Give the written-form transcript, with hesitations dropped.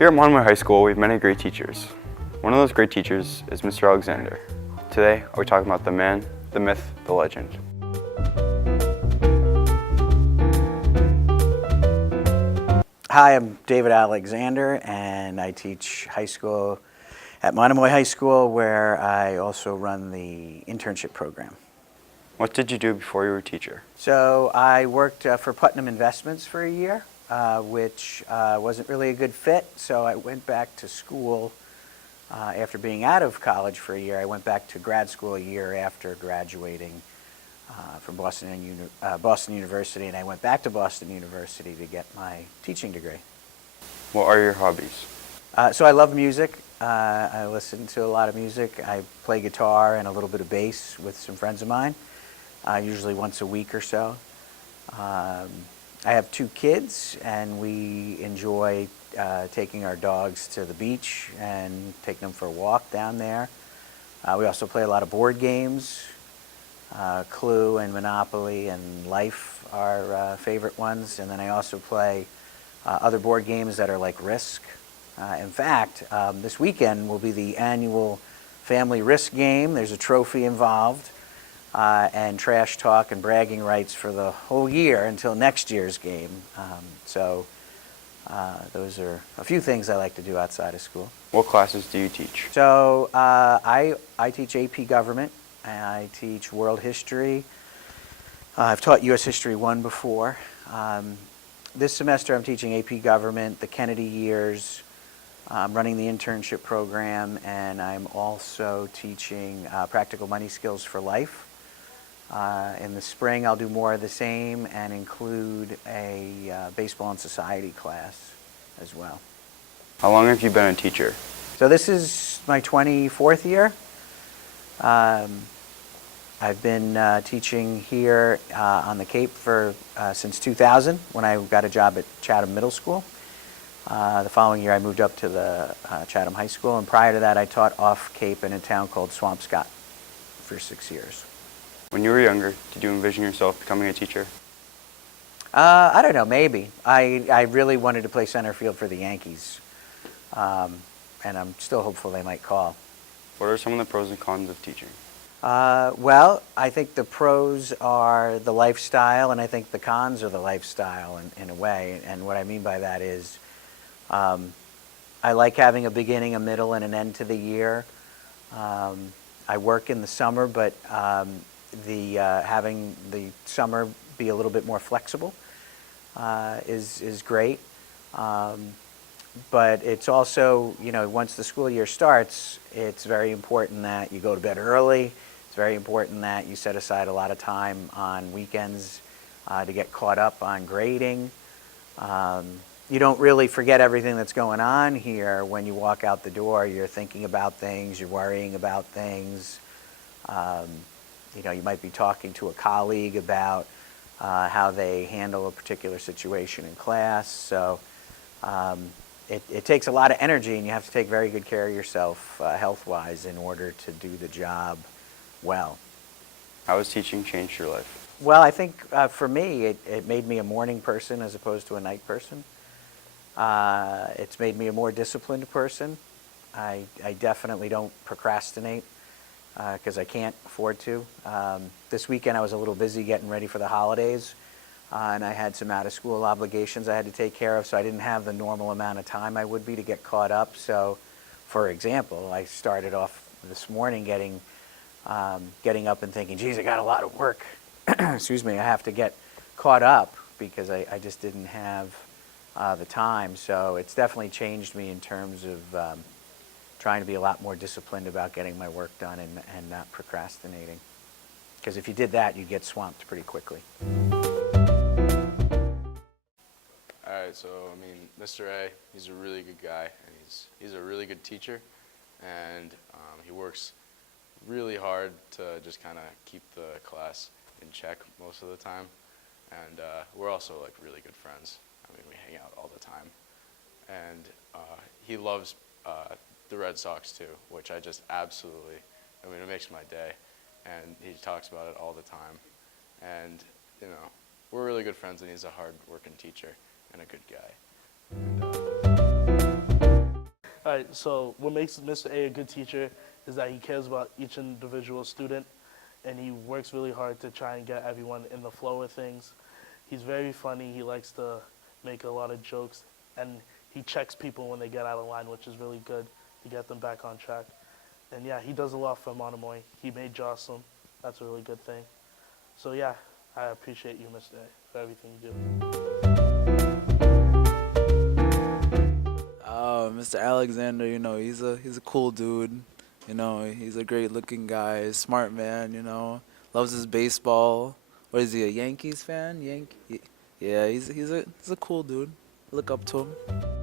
Here at Monomoy High School, we have many great teachers. One of those great teachers is Mr. Alexander. Today, we're talking about the man, the myth, the legend. Hi, I'm David Alexander, and I teach high school at Monomoy High School, where I also run the internship program. What did you do before you were a teacher? So I worked for Putnam Investments for a year, which wasn't really a good fit, so I went back to school after being out of college for a year. I went back to grad school a year after graduating from Boston University, and I went back to Boston University to get my teaching degree. What are your hobbies? So I love music. I listen to a lot of music. I play guitar and a little bit of bass with some friends of mine, usually once a week or so. I have 2 kids, and we enjoy taking our dogs to the beach and taking them for a walk down there. We also play a lot of board games. Clue and Monopoly and Life are favorite ones. And then I also play other board games that are like Risk. In fact, this weekend will be the annual family Risk game. There's a trophy involved, and trash talk and bragging rights for the whole year until next year's game. Those are a few things I like to do outside of school. What classes do you teach? So I teach AP Government. I teach World History. I've taught U.S. History 1 before. This semester I'm teaching AP Government, the Kennedy years. I'm running the internship program, and I'm also teaching Practical Money Skills for Life. In the spring I'll do more of the same and include a Baseball and Society class as well. How long have you been a teacher? So this is my 24th year. I've been teaching here on the Cape since 2000, when I got a job at Chatham Middle School. The following year I moved up to the Chatham High School, and prior to that I taught off Cape in a town called Swampscott for 6 years. When you were younger, did you envision yourself becoming a teacher? I don't know, maybe. I really wanted to play center field for the Yankees, and I'm still hopeful they might call. What are some of the pros and cons of teaching? Well, I think the pros are the lifestyle, and I think the cons are the lifestyle in a way. And what I mean by that is I like having a beginning, a middle, and an end to the year. I work in the summer, but having the summer be a little bit more flexible is great. But it's also, once the school year starts, it's very important that you go to bed early. It's very important that you set aside a lot of time on weekends to get caught up on grading. You don't really forget everything that's going on here when you walk out the door. You're thinking about things, you're worrying about things. You might be talking to a colleague about how they handle a particular situation in class. So it takes a lot of energy, and you have to take very good care of yourself health-wise in order to do the job well. How has teaching changed your life? Well, I think for me, it made me a morning person as opposed to a night person. It's made me a more disciplined person. I definitely don't procrastinate because I can't afford to. This weekend I was a little busy getting ready for the holidays, and I had some out-of-school obligations I had to take care of, so I didn't have the normal amount of time I would be to get caught up. So, for example, I started off this morning getting up and thinking, geez, I got a lot of work. Excuse me, I have to get caught up because I just didn't have the time. So it's definitely changed me in terms of trying to be a lot more disciplined about getting my work done and not procrastinating. Because if you did that, you'd get swamped pretty quickly. All right, so Mr. A, he's a really good guy, and he's a really good teacher, and he works really hard to just kind of keep the class in check most of the time, and we're also like really good friends. We hang out all the time, and he loves the Red Sox too, which I just absolutely, it makes my day, and he talks about it all the time, and we're really good friends, and he's a hard-working teacher and a good guy. All right, so what makes Mr. A good teacher is that he cares about each individual student, and he works really hard to try and get everyone in the flow of things. He's very funny. He likes to make a lot of jokes, and he checks people when they get out of line, which is really good to get them back on track. And yeah, he does a lot for Monomoy. He made Jocelyn. That's a really good thing. So yeah, I appreciate you, Mr. A, for everything you do. Mr. Alexander, he's a cool dude. He's a great looking guy, smart man, loves his baseball. What is he, a Yankees fan? Yeah, he's a cool dude. Look up to him.